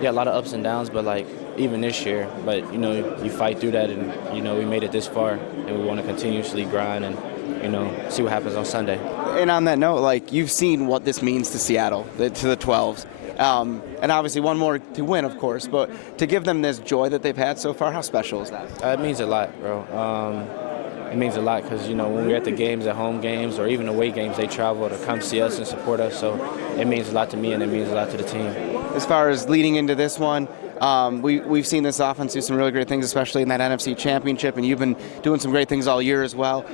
yeah, a lot of ups and downs, but like even this year, but you fight through that, and we made it this far, and we want to continuously grind and see what happens on Sunday. And on that note, like you've seen what this means to Seattle, to the 12s. And obviously one more to win, of course, but to give them this joy that they've had so far, how special is that? It means a lot, bro. It means a lot because, when we're at the games, at home games, or even away games, they travel to come see us and support us. So it means a lot to me, and it means a lot to the team. As far as leading into this one, we've seen this offense do some really great things, especially in that NFC Championship, and you've been doing some great things all year as well.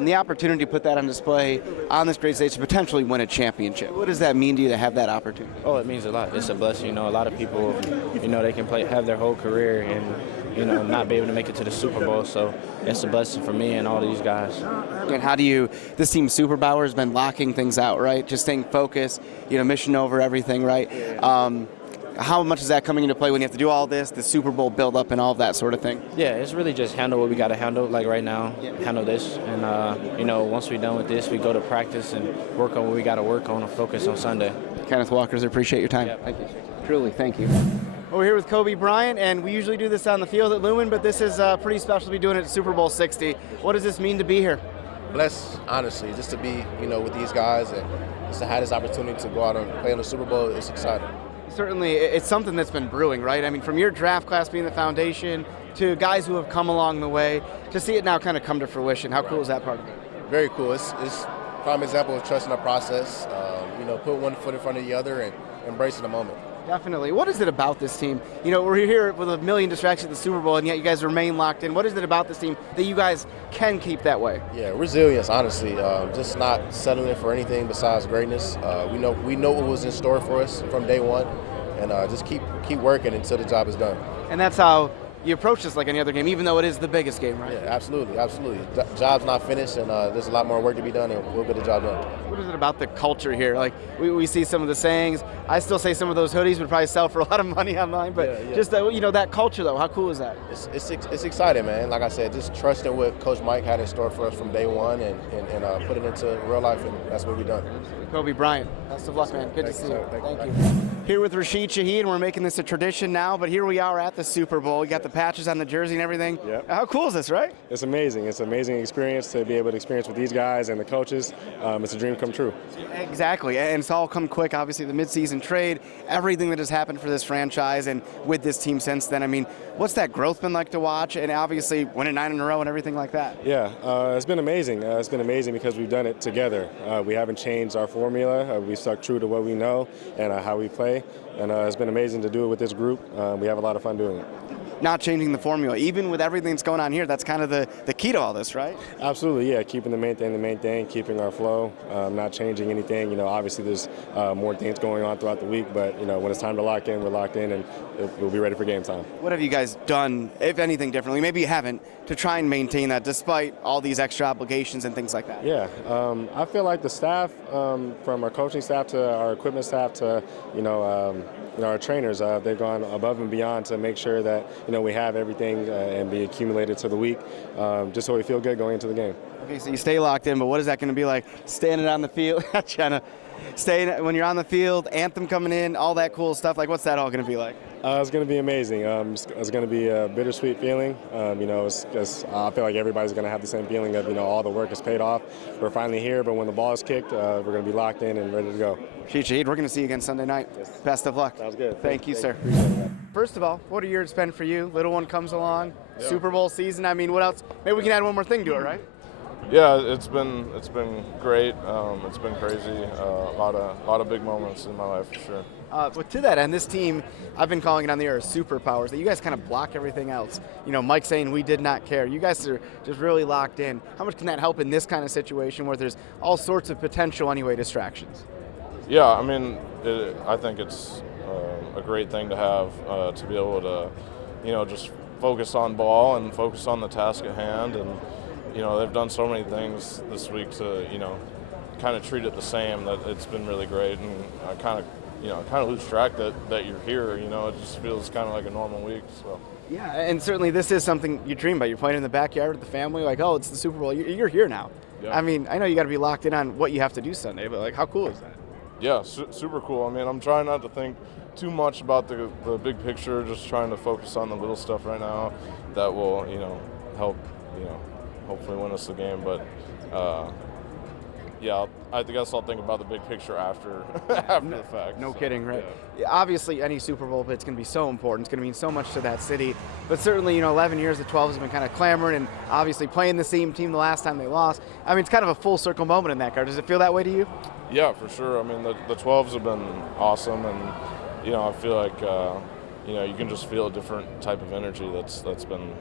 The opportunity to put that on display on this great stage to potentially win a championship. What does that mean to you to have that opportunity? Oh, it means a lot. It's a blessing. A lot of people, they can have their whole career and, not be able to make it to the Super Bowl. So it's a blessing for me and all these guys. And how do this team Super Bauer has been locking things out, right? Just staying focused, mission over everything, right? How much is that coming into play when you have to do all this, the Super Bowl build-up and all of that sort of thing? Yeah, it's really just handle what we got to handle, like right now, handle this. And, once we're done with this, we go to practice and work on what we got to work on and focus on Sunday. Kenneth Walker, I appreciate your time. Yeah. Thank you. Truly, thank you. Well, we're here with Kobe Bryant, and we usually do this on the field at Lumen, but this is pretty special to be doing it at Super Bowl 60. What does this mean to be here? Blessed, honestly, just to be, with these guys and just to have this opportunity to go out and play in the Super Bowl. It's exciting. Certainly, it's something that's been brewing, right? I mean, from your draft class being the foundation to guys who have come along the way, to see it now kind of come to fruition. How cool is that part of it? Very cool. It's a prime example of trusting the process. Put one foot in front of the other and embracing the moment. Definitely. What is it about this team? We're here with a million distractions at the Super Bowl, and yet you guys remain locked in. What is it about this team that you guys can keep that way? Yeah, resilience, honestly. Just not settling for anything besides greatness. We know what was in store for us from day one, and just keep working until the job is done. And that's how you approach this like any other game, even though it is the biggest game, right? Yeah, absolutely. Job's not finished, and there's a lot more work to be done, and we'll get the job done. What is it about the culture here? Like, we see some of the sayings. I still say some of those hoodies would probably sell for a lot of money online, but just that culture, though, how cool is that? It's exciting, man. Like I said, just trusting what Coach Mike had in store for us from day one and put it into real life, and that's what we've done. Kobe Bryant, best of luck, man. Good to see you. Thank you. Here with Rashid Shaheed, and we're making this a tradition now, but here we are at the Super Bowl. We got the patches on the jersey and everything. Yep. How cool is this, right? It's amazing. It's an amazing experience to be able to experience with these guys and the coaches. It's a dream come true. Exactly, and it's all come quick. Obviously, the midseason trade, everything that has happened for this franchise and with this team since then. I mean, what's that growth been like to watch? And obviously, winning 9 in a row and everything like that. Yeah, it's been amazing. It's been amazing because we've done it together. We haven't changed our formula. We've stuck true to what we know and how we play. And it's been amazing to do it with this group. We have a lot of fun doing it. Not changing the formula, even with everything that's going on here, that's kind of the key to all this, right? Absolutely, yeah. Keeping the main thing, keeping our flow, not changing anything. Obviously there's more things going on throughout the week, but when it's time to lock in, we're locked in, and we'll be ready for game time. What have you guys done, if anything, differently? Maybe you haven't, to try and maintain that despite all these extra obligations and things like that. Yeah, I feel like the staff, from our coaching staff to our equipment staff to our trainers, they've gone above and beyond to make sure that we have everything and be accumulated to the week, just so we feel good going into the game. Okay, so you stay locked in, but what is that going to be like standing on the field, when you're on the field, anthem coming in, all that cool stuff? Like, what's that all going to be like? It's going to be amazing. It's going to be a bittersweet feeling. I feel like everybody's going to have the same feeling of, all the work is paid off. We're finally here, but when the ball is kicked, we're going to be locked in and ready to go. Rashid Shaheed, we're going to see you again Sunday night. Yes. Best of luck. Sounds good. Thank you, sir. First of all, what a year it's been for you. Little one comes along, Super Bowl season. I mean, what else? Maybe we can add one more thing to it, right? Yeah, it's been great. It's been crazy. A lot of big moments in my life for sure. But to that end, this team, I've been calling it on the air superpowers, that you guys kind of block everything else. Mike saying we did not care. You guys are just really locked in. How much can that help in this kind of situation where there's all sorts of potential distractions? Yeah, I mean, I think it's a great thing to have, to be able to, just focus on ball and focus on the task at hand. And, they've done so many things this week to, kind of treat it the same, that it's been really great. And I kind of lose track that you're here. It just feels kind of like a normal week. So. Yeah, and certainly this is something you dream about. You're playing in the backyard with the family, like, oh, it's the Super Bowl. You're here now. Yeah. I mean, I know you got to be locked in on what you have to do Sunday, but, like, how cool is that? Yeah, super cool. I mean, I'm trying not to think too much about the big picture, just trying to focus on the little stuff right now that will, help, hopefully win us the game. But, yeah, I guess I'll think about the big picture after the fact. No kidding, right? Yeah, obviously, any Super Bowl bid's going to be so important. It's going to mean so much to that city. But certainly, 11 years the 12s have been kind of clamoring and obviously playing the same team the last time they lost. I mean, it's kind of a full circle moment in that regard. Does it feel that way to you? Yeah, for sure. I mean, the 12s have been awesome, and I feel like you can just feel a different type of energy that's been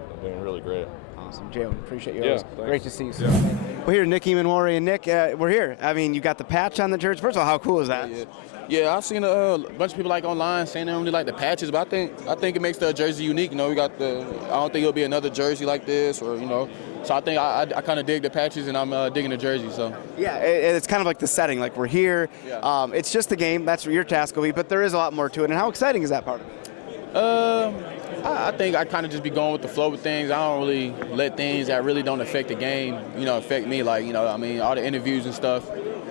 really great. Awesome, Jaylen. Appreciate you. Yeah, great to see you. Yeah. We're here, Nick Emmanwori and Nick. We're here. I mean, you got the patch on the jersey. First of all, how cool is that? Yeah, I've seen a bunch of people online saying they don't really like the patches, but I think it makes the jersey unique. We got I don't think it'll be another jersey like this, or So I think I kind of dig the patches, and I'm digging the jersey. So yeah, it's kind of like the setting. Like we're here. Yeah. It's just the game. That's what your task will be. But there is a lot more to it. And how exciting is that part of it? I think I kind of just be going with the flow with things. I don't really let things that really don't affect the game, affect me. Like, I mean, all the interviews and stuff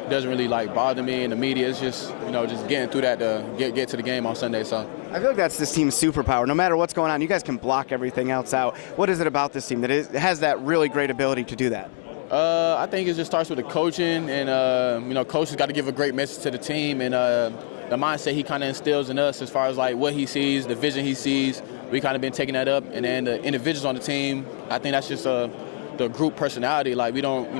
doesn't really bother me, and the media is just, just getting through that to get to the game on Sunday. So I feel like that's this team's superpower. No matter what's going on, you guys can block everything else out. What is it about this team that has that really great ability to do that? I think it just starts with the coaching, and coach has got to give a great message to the team, and the mindset he kind of instills in us as far as what he sees, the vision he sees. We kind of been taking that up, and then the individuals on the team, I think that's just the group personality. We don't,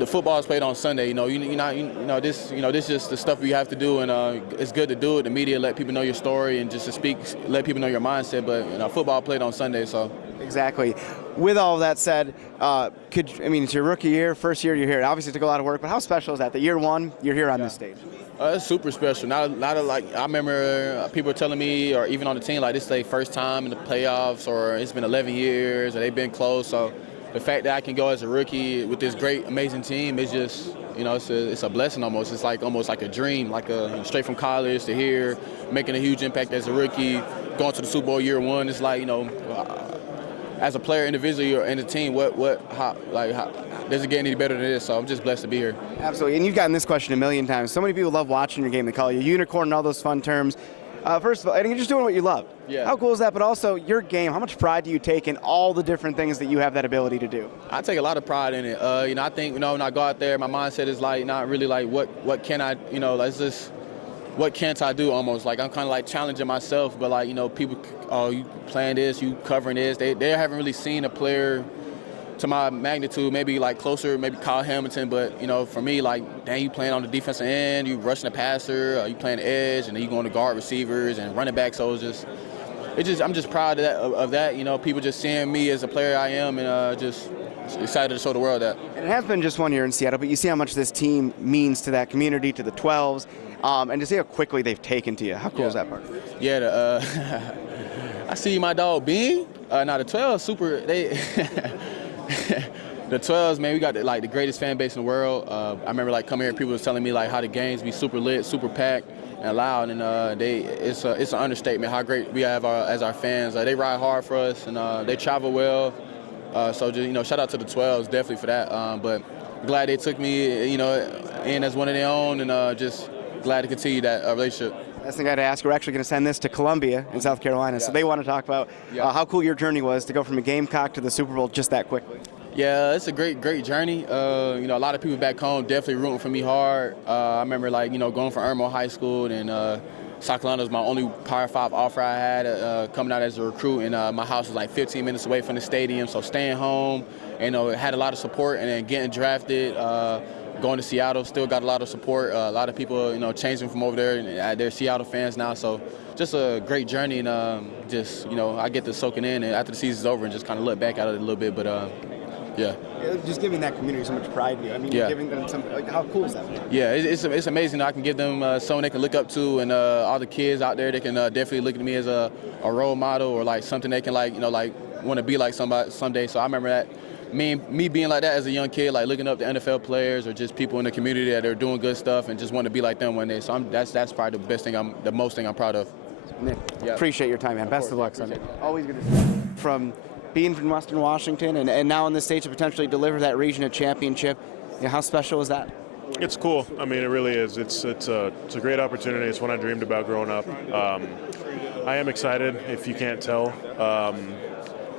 the football is played on Sunday. This just the stuff we have to do, and it's good to do it. The media let people know your story, and just to speak, let people know your mindset. But football played on Sunday, so. Exactly. With all of that said, it's your rookie year, first year you're here. It obviously took a lot of work, but how special is that? That year one, you're here on this stage. It's super special. I remember people telling me, or even on the team, this is their first time in the playoffs, or it's been 11 years, or they've been close. So the fact that I can go as a rookie with this great, amazing team is just, it's a blessing almost. It's almost like a dream, straight from college to here, making a huge impact as a rookie, going to the Super Bowl year one. It's as a player individually or in the team, how does it get any better than this? So I'm just blessed to be here. Absolutely, and you've gotten this question a million times. So many people love watching your game. They call you unicorn and all those fun terms. First of all, and you're just doing what you love. Yeah. How cool is that? But also your game. How much pride do you take in all the different things that you have that ability to do? I take a lot of pride in it. I think when I go out there, my mindset is not really what can I, it's just what can't I do almost. I'm kind of challenging myself, but people, oh, you playing this, you covering this. They haven't really seen a player to my magnitude, maybe closer, maybe Kyle Hamilton, but for me, dang, you playing on the defensive end, you rushing the passer, you playing the edge, and then you going to guard receivers and running back. So I'm just proud of that. People just seeing me as a player I am, and just excited to show the world that. And it has been just 1 year in Seattle, but you see how much this team means to that community, to the 12s, and to see how quickly they've taken to you. How cool is that part? Yeah, I see my dog Bean. Now the 12s, super. The 12s, man, we got the greatest fan base in the world. I remember coming here, people was telling me how the games be super lit, super packed and loud, and it's an understatement how great we have as our fans. They ride hard for us, and they travel well. So just shout out to the 12s definitely for that. But glad they took me in as one of their own, and just glad to continue that relationship. Last thing I had to ask, we're actually going to send this to Columbia in South Carolina, so they want to talk about how cool your journey was to go from a Gamecock to the Super Bowl just that quickly. Yeah, it's a great journey. A lot of people back home definitely rooting for me hard. I remember going from Irmo High School, and South Carolina was my only Power 5 offer I had coming out as a recruit, and my house was 15 minutes away from the stadium, so staying home, had a lot of support, and then getting drafted. Going to Seattle, still got a lot of support. A lot of people, changing from over there, and they're Seattle fans now. So just a great journey, and I get to soaking in, and after the season's over, and just kind of look back at it a little bit. But yeah. Just giving that community so much pride in you. I mean, giving them some. How cool is that? Yeah, it's amazing. I can give them someone they can look up to, and all the kids out there, they can definitely look at me as a role model or something they can want to be like somebody someday. So I remember that. Me being like that as a young kid, looking up to NFL players or just people in the community that are doing good stuff and just want to be like them one day. So that's probably the most thing I'm proud of. Nick, appreciate your time, man. Best of luck Sunday. Always good to see you. From being from Western Washington and now on this stage to potentially deliver that region a championship, how special is that? It's cool. I mean, it really is. It's a great opportunity. It's one I dreamed about growing up. I am excited, if you can't tell.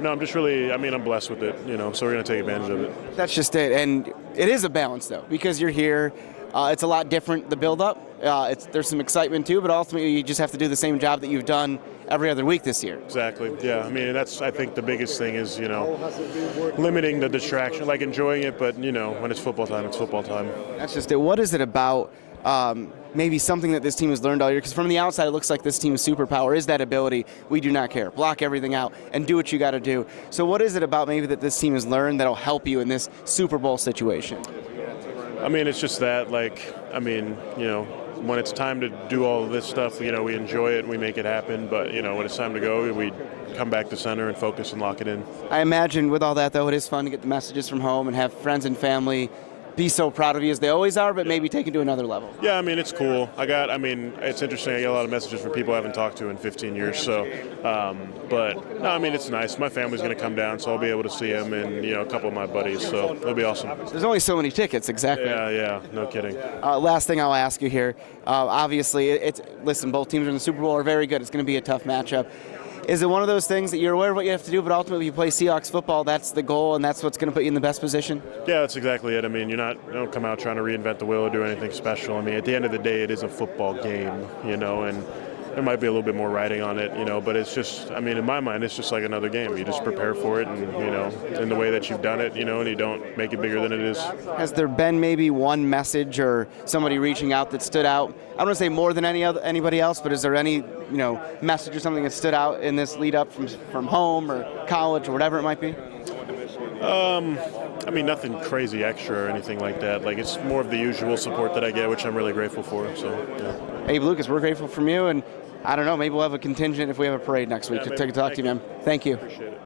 No, I'm just really, I'm blessed with it, so we're going to take advantage of it. That's just it. And it is a balance, though, because you're here. It's a lot different, the build-up. There's some excitement, too, but ultimately you just have to do the same job that you've done every other week this year. Exactly, yeah. That's, I think, the biggest thing is, limiting the distraction, like enjoying it, but, when it's football time, it's football time. That's just it. What is it about maybe something that this team has learned all year? Because from the outside, it looks like this team's superpower is that ability. We do not care. Block everything out and do what you got to do. So what is it about maybe that this team has learned that'll help you in this Super Bowl situation? It's just that, when it's time to do all of this stuff, we enjoy it and we make it happen. But, when it's time to go, we come back to center and focus and lock it in. I imagine with all that, though, it is fun to get the messages from home and have friends and family be so proud of you as they always are, but maybe take it to another level. Yeah, it's cool. It's interesting. I get a lot of messages from people I haven't talked to in 15 years. So, it's nice. My family's going to come down, so I'll be able to see them and, a couple of my buddies. So it'll be awesome. There's only so many tickets, exactly. Yeah, no kidding. Last thing I'll ask you here. Obviously, listen, both teams in the Super Bowl are very good. It's going to be a tough matchup. Is it one of those things that you're aware of what you have to do, but ultimately you play Seahawks football, that's the goal, and that's what's going to put you in the best position? Yeah, that's exactly it. You don't come out trying to reinvent the wheel or do anything special. At the end of the day, it is a football game, and there might be a little bit more riding on it, but it's just, in my mind, it's just like another game. You just prepare for it and, in the way that you've done it, and you don't make it bigger than it is. Has there been maybe one message or somebody reaching out that stood out? I don't want to say more than anybody else, but is there any, message or something that stood out in this lead up from home or college or whatever it might be? Nothing crazy extra or anything like that. It's more of the usual support that I get, which I'm really grateful for. So, yeah. Hey, Lucas, we're grateful from you, and I don't know, maybe we'll have a contingent if we have a parade next week. Yeah, to talk to you, man. Thank you. Appreciate it.